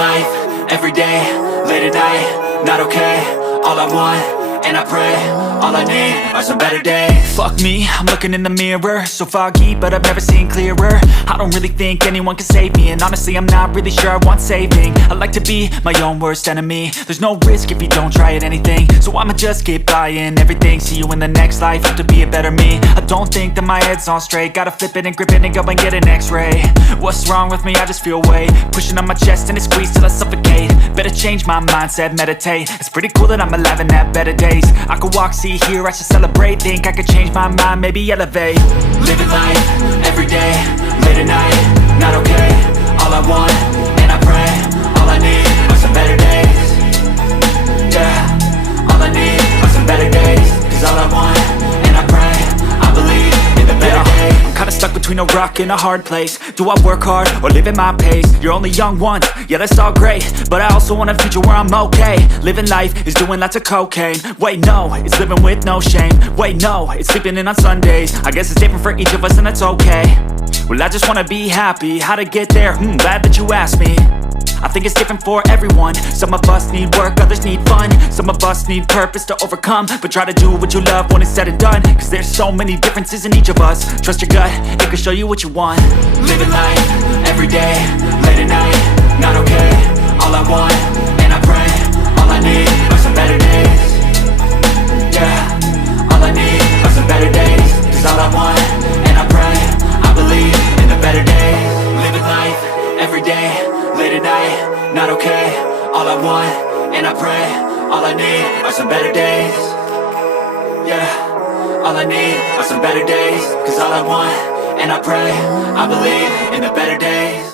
life, every day, late at night, not okay. All I want, and I pray, all I need are some better days. Fuck me, I'm looking in the mirror, so foggy, but I've never seen clearer. I don't really think anyone can save me, and honestly I'm not really sure I want saving. I like to be my own worst enemy. There's no risk if you don't try at anything, so I'ma just keep buying everything. See you in the next life, have to be a better me. I don't think that my head's on straight, gotta flip it and grip it and go and get an x-ray. What's wrong with me? I just feel weight pushing on my chest and it squeezes till I suffocate. Better change my mindset, meditate. It's pretty cool that I'm alive and have better days. I could walk, see, hear, I should celebrate. Think I could change my mind, maybe elevate. Living life, every day, late at night, not okay. All I want, and I pray, all I need are some better days. Yeah, all I need are some better days. Cause all I want, and I pray, I believe in the better days. I'm kinda stuck between a rock and a hard place. Do I work hard or live at my pace? You're only young once, yeah that's all great, but I also want a future where I'm okay. Living life is doing lots of cocaine. Wait no, it's living with no shame. Wait no, it's sleeping in on Sundays. I guess it's different for each of us and that's okay. Well I just wanna be happy, how to get there? Glad that you asked me. I think it's different for everyone. Some of us need work, others need fun. Some of us need purpose to overcome. But try to do what you love when it's said and done, cause there's so many differences in each of us. Trust your gut, it can show you what you want. Living life, every day, late at night, not okay. All I want, and I pray, all I need are some better days. Yeah, all I need are some better days. Cause all I want, and I pray, I believe in the better days. Living life, every day, late at night, not okay. All I want, and I pray, all I need are some better days. Yeah, all I need are some better days. Cause all I want, and I pray, I believe in the better days.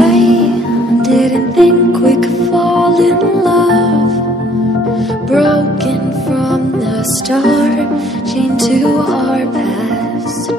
I didn't think we could fall in love. Broken from the start, chained to our past.